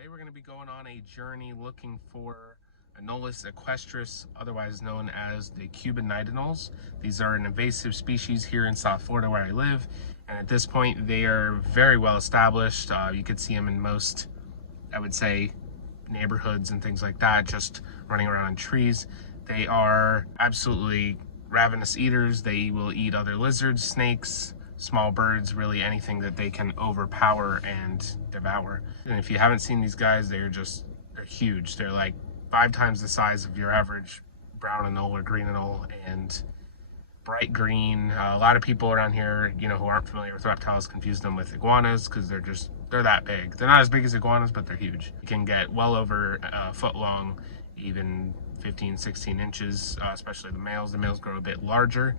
Today we're going to be going on a journey looking for Anoles equestris, otherwise known as the Cuban Knight anoles. These are an invasive species here in South Florida where I live, and at this point they are very well established. You could see them in most, I would say, neighborhoods and things like that, just running around in trees. They are absolutely ravenous eaters. They will eat other lizards, snakes, small birds, really anything that they can overpower and devour. And if you haven't seen these guys, they're huge. They're like 5 times the size of your average brown anole or green anole, and bright green. A lot of people around here, who aren't familiar with reptiles, confuse them with iguanas because they're that big. They're not as big as iguanas, but they're huge. You can get well over a foot long, even 15, 16 inches, especially the males. The males grow a bit larger,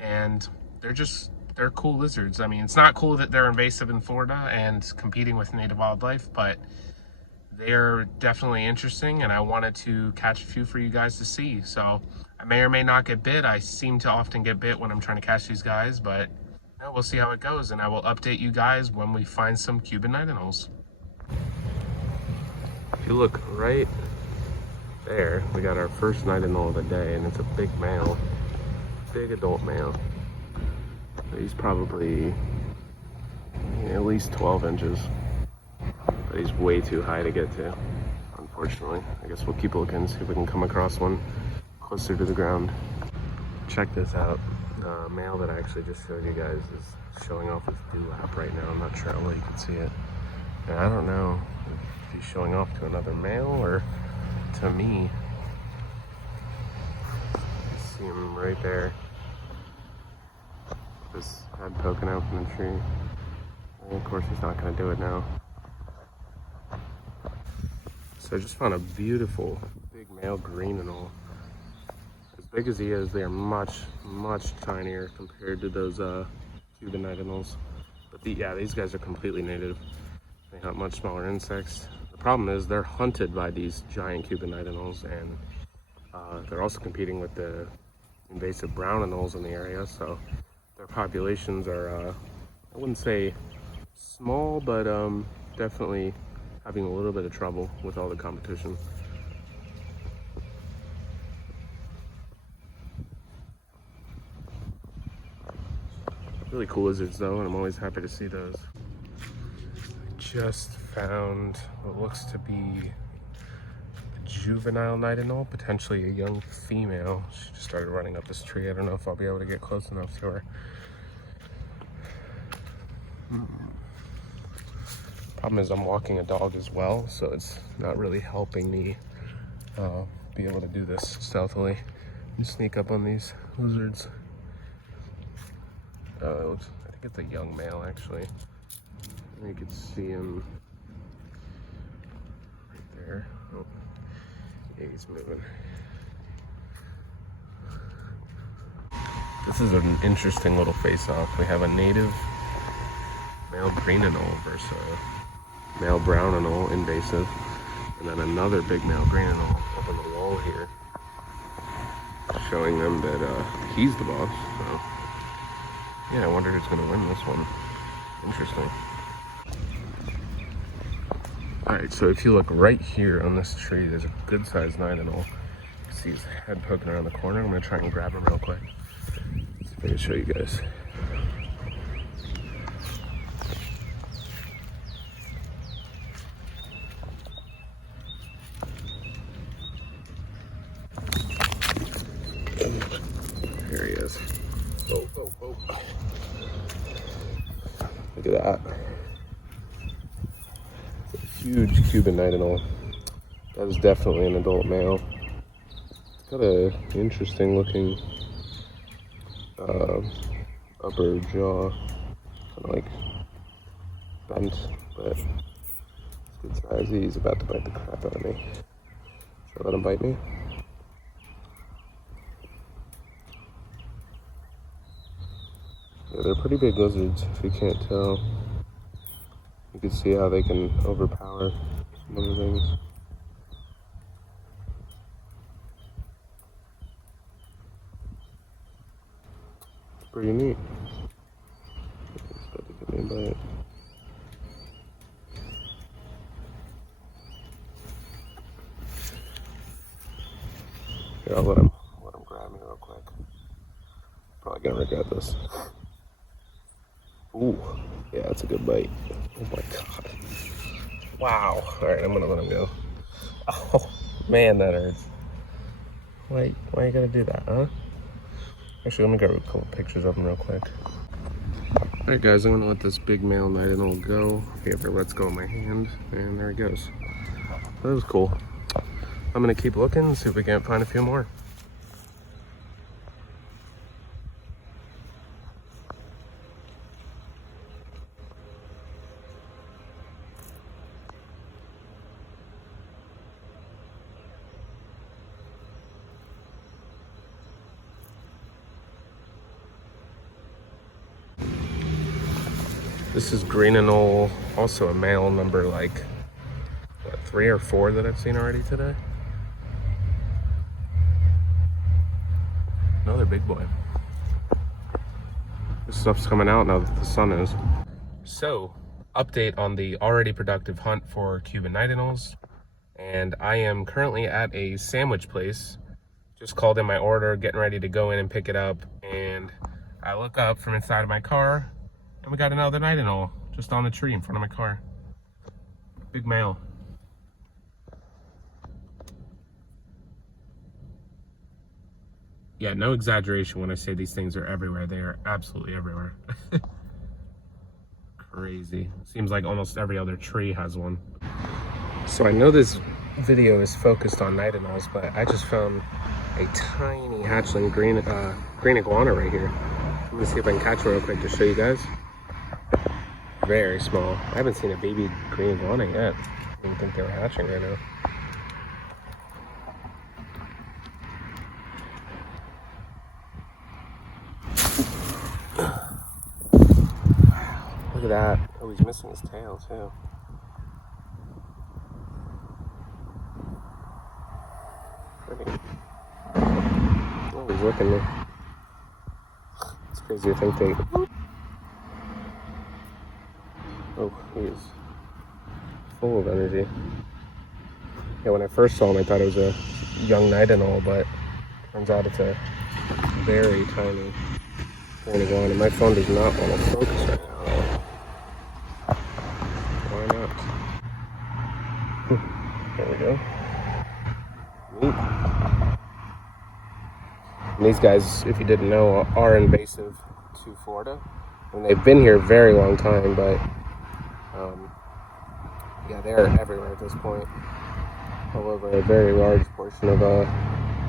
and they're cool lizards. I mean, it's not cool that they're invasive in Florida and competing with native wildlife, but they're definitely interesting, and I wanted to catch a few for you guys to see. So I may or may not get bit. I seem to often get bit when I'm trying to catch these guys, but we'll see how it goes, and I will update you guys when we find some Cuban Knight anoles. If you look right there, we got our first Knight anole of the day, and it's a big male, big adult male. He's probably at least 12 inches, but he's way too high to get to, unfortunately. I guess we'll keep looking, see if we can come across one closer to the ground. Check this out. The male that I actually just showed you guys is showing off his dewlap right now. I'm not sure how well you can see it. And I don't know if he's showing off to another male or to me. I see him right there. His head poking out from the tree. And of course he's not going to do it now. So I just found a beautiful big male green anole. As big as he is, they are much, much tinier compared to those Cuban Knight anoles. But these guys are completely native. They hunt much smaller insects. The problem is they're hunted by these giant Cuban Knight anoles, and they're also competing with the invasive brown anoles in the area. So their populations are, I wouldn't say small, but definitely having a little bit of trouble with all the competition. Really cool lizards though, and I'm always happy to see those. I just found what looks to be a juvenile Knight anole, potentially a young female. She just started running up this tree. I don't know if I'll be able to get close enough to her. Problem is I'm walking a dog as well, so it's not really helping me be able to do this stealthily and sneak up on these lizards. I think it's a young male actually. You can see him right there. Oh, yeah, he's moving. This is an interesting little face-off. We have a native male green anole versus a male brown anole, invasive, and then another big male green anole up on the wall here, showing them that he's the boss. So yeah, I wonder who's going to win this one. Interesting. Alright, so if you look right here on this tree, there's a good sized Knight anole. You see his head poking around the corner. I'm going to try and grab him real quick. See if I can show you guys. There he is. Oh. Look at that. It's a huge Cuban Knight anole. That is definitely an adult male. It's got an interesting looking upper jaw, kind of like bent, but it's good size. He's about to bite the crap out of me. Should I let him bite me? Yeah, they're pretty big lizards, if you can't tell. You can see how they can overpower some other things. It's pretty neat. He's about to give me a bite. Here, I'll let him grab me real quick. Probably gonna regret this. Ooh, yeah, that's a good bite. Oh my god. Wow. Alright, I'm gonna let him go. Oh, man, that hurts. Why you gotta do that, huh? Actually, let me grab a couple pictures of him real quick. Alright guys, I'm gonna let this big male night anole go. He ever lets go of my hand, and there he goes. That was cool. I'm gonna keep looking and see if we can't find a few more. This is green anole, also a male, number like what, 3 or 4 that I've seen already today. Another big boy. This stuff's coming out now that the sun is. So, update on the already productive hunt for Cuban Knight anoles. And I am currently at a sandwich place. Just called in my order, getting ready to go in and pick it up. And I look up from inside of my car, and we got another night anole just on a tree in front of my car. Big male. Yeah, no exaggeration when I say these things are everywhere. They are absolutely everywhere. Crazy. Seems like almost every other tree has one. So I know this video is focused on night anoles, but I just found a tiny hatchling green iguana right here. I'm gonna see if I can catch it real quick to show you guys. Very small. I haven't seen a baby green iguana yet. I didn't think they were hatching right now. Look at that. Oh, he's missing his tail too. Pretty. Oh, he's looking at me. It's crazy to think they... Oh, he is full of energy. Yeah, when I first saw him, I thought it was a young night anole, but turns out it's a very tiny iguana. My phone does not want to focus right now. Why not? There we go. Neat. And these guys, if you didn't know, are invasive to Florida. And they've been here a very long time, but yeah, they're everywhere at this point. All over a very large portion of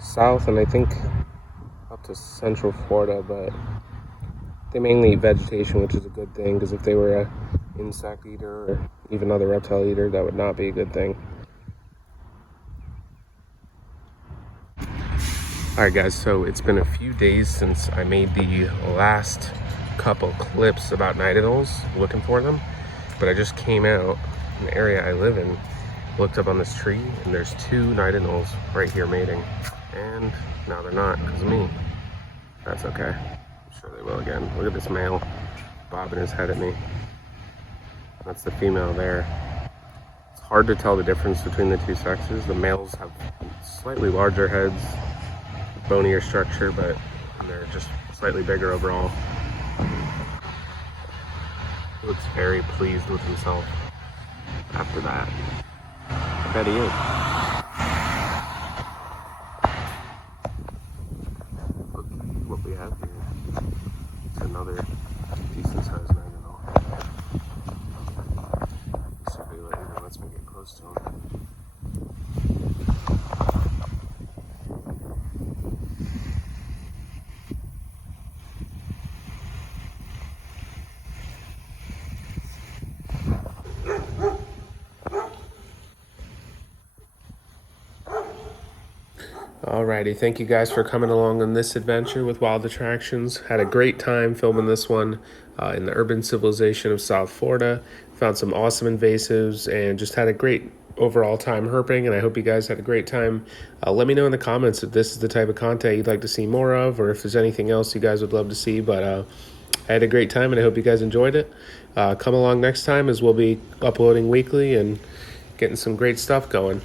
South, and I think up to Central Florida, but they mainly eat vegetation, which is a good thing, because if they were a insect eater or even other reptile eater, that would not be a good thing. Alright guys, so it's been a few days since I made the last couple clips about night anoles, looking for them, but I just came out in the area I live in, looked up on this tree, and there's 2 night anoles right here mating, and now they're not because of me. That's okay. I'm sure they will again. Look at this male bobbing his head at me. That's the female there. It's hard to tell the difference between the 2 sexes. The males have slightly larger heads, bonier structure, but they're just slightly bigger overall. He looks very pleased with himself after that. I bet he is. Look what we have here. It's another decent sized night anole. See if he even lets me get close to him. Alrighty, thank you guys for coming along on this adventure with Wild Attractions. Had a great time filming this one in the urban civilization of South Florida. Found some awesome invasives and just had a great overall time herping, and I hope you guys had a great time. Let me know in the comments if this is the type of content you'd like to see more of, or if there's anything else you guys would love to see, but I had a great time and I hope you guys enjoyed it. Come along next time, as we'll be uploading weekly and getting some great stuff going.